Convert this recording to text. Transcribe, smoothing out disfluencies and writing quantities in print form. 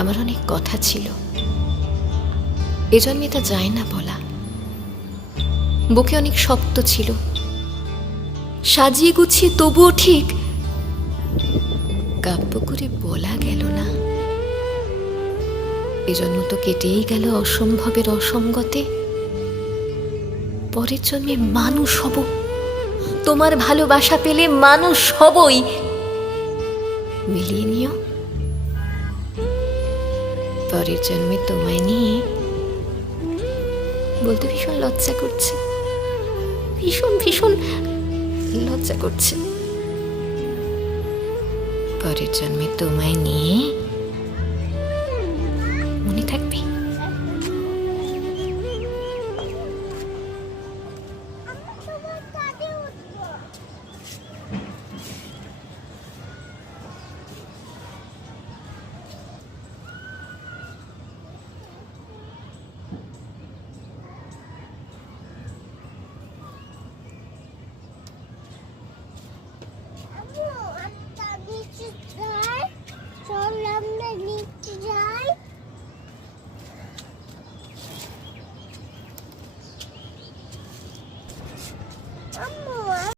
আমার অনেক কথা ছিল, এ জন্মে তা যায় না বলা। বুকে অনেক শক্ত ছিল, সাজিয়ে গুছিয়ে তবুও ঠিক কাব্য করে বলা গেল না। এ জন্ম তো কেটেই গেল অসম্ভবের অসঙ্গতে। পরের জন্মে মানুষ হব, তোমার ভালোবাসা পেলে মানুষ হবই। মিলিয়ে নিও, পরের জন্মে তোমায় নিয়ে বলতে ভীষণ লজ্জা করছে, ভীষণ ভীষণ লজ্জা করছে। পরের জন্মে তোমায় নিয়ে, মনে থাকবে? চল আমরা নিচে